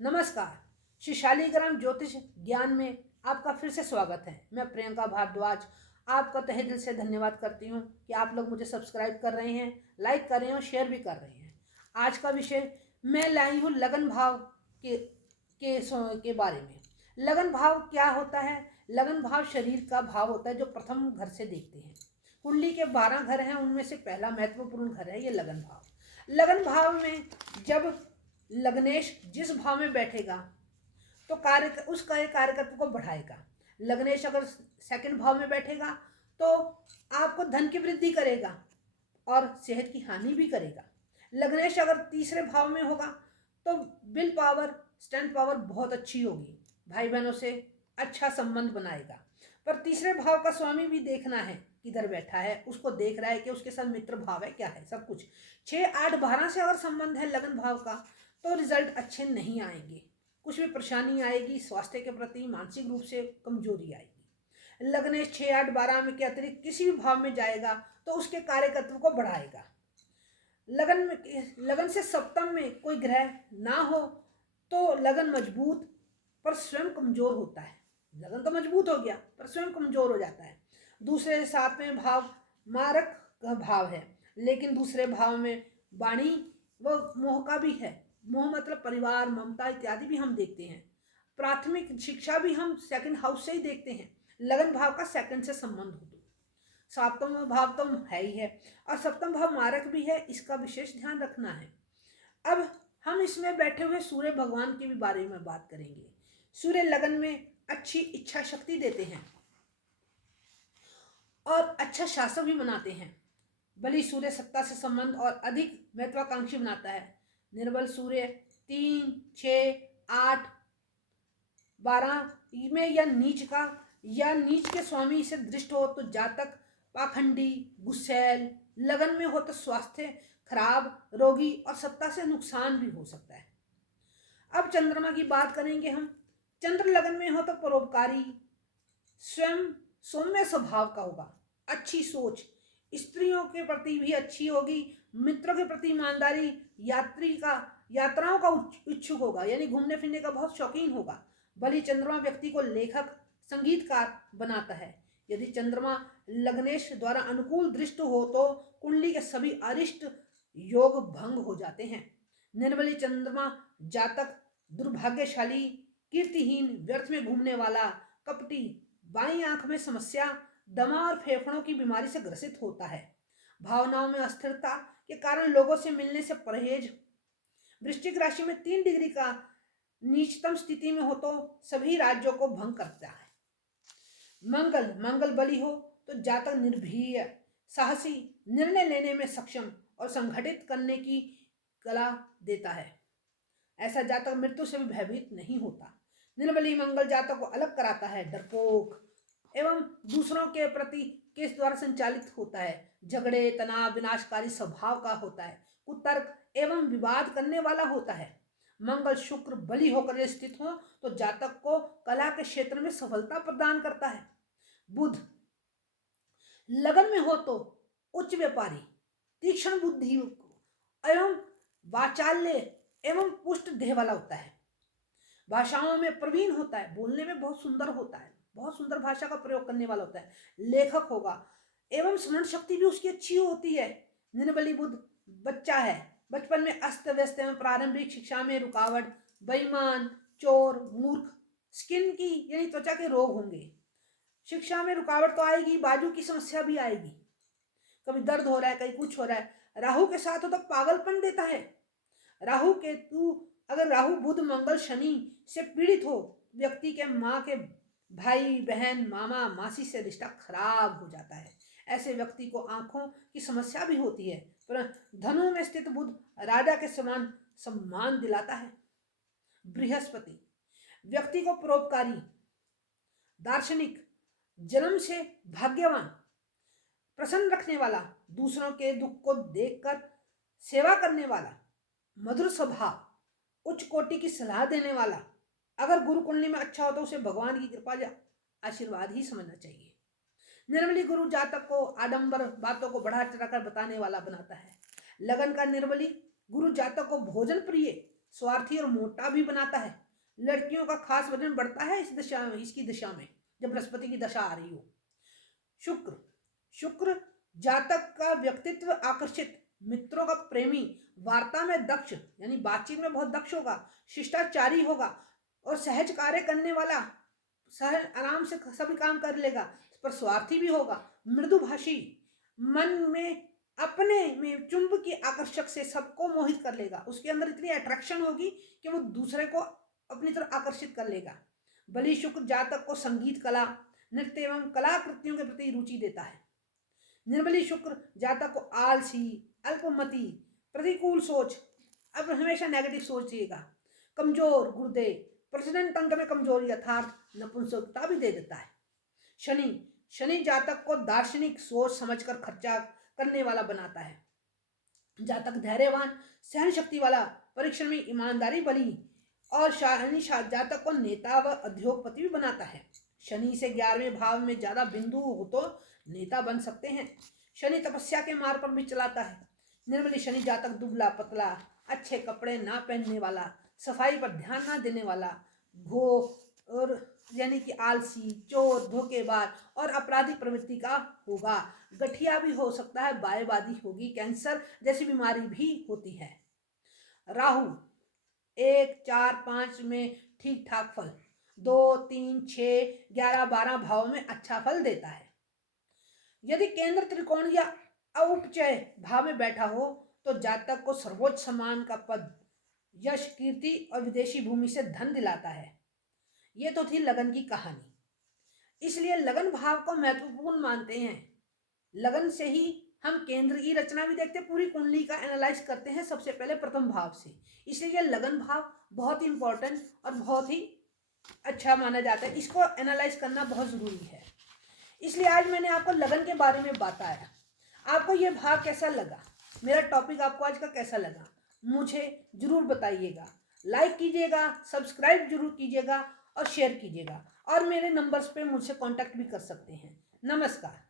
नमस्कार। श्री शालीग्राम ज्योतिष ज्ञान में आपका फिर से स्वागत है। मैं प्रियंका भारद्वाज आपका तहे दिल से धन्यवाद करती हूँ कि आप लोग मुझे सब्सक्राइब कर रहे हैं, लाइक कर रहे हैं और शेयर भी कर रहे हैं। आज का विषय मैं लाई हूँ लगन भाव के बारे में। लगन भाव क्या होता है? लगन भाव शरीर का भाव होता है जो प्रथम घर से देखते हैं। कुंडली के 12 घर हैं, उनमें से पहला महत्वपूर्ण घर है ये लगन भाव। लगन भाव में जब लग्नेश जिस भाव में बैठेगा तो उसका कार्यकत्व को बढ़ाएगा। लग्नेश अगर सेकंड भाव में बैठेगा तो आपको धन की वृद्धि करेगा और सेहत की हानि भी करेगा। लग्नेश अगर तीसरे भाव में होगा तो विल पावर, स्ट्रेंथ पावर बहुत अच्छी होगी, भाई बहनों से अच्छा संबंध बनाएगा। पर तीसरे भाव का स्वामी भी देखना है किधर बैठा है, उसको देख रहा है कि उसके साथ मित्र भाव है क्या है, सब कुछ। 6, 8, 12 से अगर संबंध है लगन भाव का तो रिजल्ट अच्छे नहीं आएंगे, कुछ भी परेशानी आएगी, स्वास्थ्य के प्रति मानसिक रूप से कमजोरी आएगी। लग्नेश 6, 8, 12 में के अतिरिक्त किसी भी भाव में जाएगा तो उसके कार्यकत्व को बढ़ाएगा। लगन से सप्तम में कोई ग्रह ना हो तो लगन मजबूत पर स्वयं कमजोर होता है। लगन तो मजबूत हो गया पर स्वयं कमजोर हो जाता है। दूसरे 7वें भाव मारक का भाव है, लेकिन दूसरे भाव में वाणी व मोह का भी है। मोह मतलब परिवार, ममता इत्यादि भी हम देखते हैं। प्राथमिक शिक्षा भी हम सेकंड हाउस से ही देखते हैं। लगन भाव का सेकंड से संबंध हो तो 7वां भाव तो है ही है और 7वां भाव मारक भी है, इसका विशेष ध्यान रखना है। अब हम इसमें बैठे हुए सूर्य भगवान के भी बारे में बात करेंगे। सूर्य लगन में अच्छी इच्छा शक्ति देते हैं और अच्छा शासक भी बनाते हैं। बलि सूर्य सत्ता से संबंध और अधिक महत्वाकांक्षी बनाता है। निर्बल सूर्य 3, 6, 8, 12 में या नीच के स्वामी से दृष्ट हो तो जातक पाखंडी, गुस्सैल, लगन में हो तो स्वास्थ्य खराब, रोगी और सत्ता से नुकसान भी हो सकता है। अब चंद्रमा की बात करेंगे हम। चंद्र लगन में हो तो परोपकारी, स्वयं सौम्य स्वभाव का होगा, अच्छी सोच, स्त्रियों के प्रति भी अच्छी होगी, मित्रों के प्रति ईमानदारी, यात्राओं का इच्छुक होगा, यानी घूमने फिरने का बहुत शौकीन होगा। बलि चंद्रमा व्यक्ति को लेखक, संगीतकार बनाता है। यदि चंद्रमा लग्नेश द्वारा अनुकूल दृष्ट हो तो कुंडली के सभी अरिष्ट योग भंग हो जाते हैं। निर्बली चंद्रमा जातक दुर्भाग्यशाली, कीर्तिहीन, व्यर्थ में घूमने वाला, कपटी, बाईं आंख में समस्या, दमा और फेफड़ों की बीमारी से ग्रसित होता है। भावनाओं में अस्थिरता के कारण लोगों से मिलने से परहेज। वृश्चिक राशि में 3 डिग्री का नीचतम स्थिति में हो तो सभी राज्यों को भंग करता है। मंगल बली हो तो जातक निर्भीय, साहसी, निर्णय लेने में सक्षम और संगठित करने की कला देता है। ऐसा जातक मृत्यु से भी भयभीत नहीं होता। निर्बली मंगल जातक को अलग कराता है, डरपोक एवं दूसरों के प्रति किस द्वारा संचालित होता है, झगड़े, तनाव, विनाशकारी स्वभाव का होता है, कुतर्क एवं विवाद करने वाला होता है। मंगल शुक्र बलि होकर स्थित हो तो जातक को कला के क्षेत्र में सफलता प्रदान करता है। बुध लगन में हो तो उच्च व्यापारी, तीक्ष्ण बुद्धि एवं वाचाल्य एवं पुष्ट देह वाला होता है। भाषाओं में प्रवीण होता है, बोलने में बहुत सुंदर होता है, बहुत सुंदर भाषा का प्रयोग करने वाला होता है। लेखक होगा एवं स्मरण शक्ति भी उसकी अच्छी होती है। निर्बली बुध बच्चा है, बचपन में अस्त व्यस्त एवं प्रारंभिक शिक्षा में रुकावट, बेईमान, चोर, मूर्ख, स्किन की यानी त्वचा के रोग होंगे। शिक्षा में रुकावट तो आएगी, बाजू की समस्या भी आएगी, कभी दर्द हो रहा है, कहीं कुछ हो रहा है। राहु के साथ हो तो पागलपन देता है। राहु केतु अगर राहु बुध मंगल शनि से पीड़ित हो, व्यक्ति के माँ के भाई बहन, मामा मासी से रिश्ता खराब हो जाता है। ऐसे व्यक्ति को आंखों की समस्या भी होती है। पर धनु में स्थित बुध राजा के समान सम्मान दिलाता है। बृहस्पति व्यक्ति को परोपकारी, दार्शनिक, जन्म से भाग्यवान, प्रसन्न रखने वाला, दूसरों के दुख को देखकर सेवा करने वाला, मधुर स्वभाव, उच्च कोटि की सलाह देने वाला। अगर गुरु कुंडली में अच्छा हो तो उसे भगवान की कृपा या आशीर्वाद ही समझना चाहिए। निर्बली गुरु जातक को आडंबर बातों को बढ़ा चढ़ाकर बताने वाला बनाता है। लगन का निर्बली गुरु जातक को भोजन प्रिय, स्वार्थी और मोटा भी बनाता है। लड़कियों का खास वजन बढ़ता है इस दिशा में, इसकी दिशा में, जब बृहस्पति की दशा आ रही हो। शुक्र, शुक्र जातक का व्यक्तित्व आकर्षित, मित्रों का प्रेमी, वार्ता में दक्ष यानी बातचीत में बहुत दक्ष होगा, शिष्टाचारी होगा और सहज कार्य करने वाला, सहज आराम से सभी काम कर लेगा, पर स्वार्थी भी होगा, मृदुभाषी, मन में अपने में चुंबकीय आकर्षक से सबको मोहित कर लेगा। उसके अंदर इतनी अट्रैक्शन होगी कि वो दूसरे को अपनी तरफ आकर्षित कर लेगा। बलि शुक्र जातक को संगीत, कला, नृत्य एवं कलाकृतियों के प्रति रुचि देता है। निर्बली शुक्र जातक को आलसी, अल्पमति, प्रतिकूल सोच, अब हमेशा नेगेटिव सोचिएगा, कमजोर गुर्दे, प्रजनन तंत्र में कमजोरी अर्थात नपुंसकता भी दे देता है। शनि, शनि जातक को दार्शनिक, सोच समझकर खर्चा करने वाला बनाता है। जातक धैर्यवान, सहन शक्ति वाला, परीक्षण में ईमानदारी बली और शनि जातक को नेता व उद्योगपति भी बनाता है। शनि से 11वें भाव में ज्यादा बिंदु हो तो नेता बन सकते हैं। शनि तपस्या के मार्ग पर भी चलाता है। निर्बली शनि जातक दुबला पतला, अच्छे कपड़े ना पहनने वाला, सफाई पर ध्यान ना देने वाला, घो और यानी कि आलसी, चोर, धोखेबाज और अपराधी प्रवृत्ति का होगा। गठिया भी हो सकता है, बायवादी होगी, कैंसर जैसी बीमारी भी होती है। राहु 1, 4, 5 में ठीक ठाक फल, 2, 3, 6, 11, 12 भाव में अच्छा फल देता है। यदि केंद्र त्रिकोण या औपचय भाव में बैठा हो तो जातक को सर्वोच्च सम्मान का पद, यश, कीर्ति और विदेशी भूमि से धन दिलाता है। ये तो थी लगन की कहानी। इसलिए लगन भाव को महत्वपूर्ण मानते हैं। लगन से ही हम केंद्र की रचना भी देखते, पूरी कुंडली का एनालाइज करते हैं सबसे पहले प्रथम भाव से। इसलिए ये लगन भाव बहुत ही इंपॉर्टेंट और बहुत ही अच्छा माना जाता है। इसको एनालाइज करना बहुत जरूरी है। इसलिए आज मैंने आपको लगन के बारे में बताया। आपको ये भाव कैसा लगा, मेरा टॉपिक आपको आज का कैसा लगा, मुझे जरूर बताइएगा। लाइक कीजिएगा, सब्सक्राइब जरूर कीजिएगा और शेयर कीजिएगा। और मेरे नंबर्स पे मुझसे कांटेक्ट भी कर सकते हैं। नमस्कार।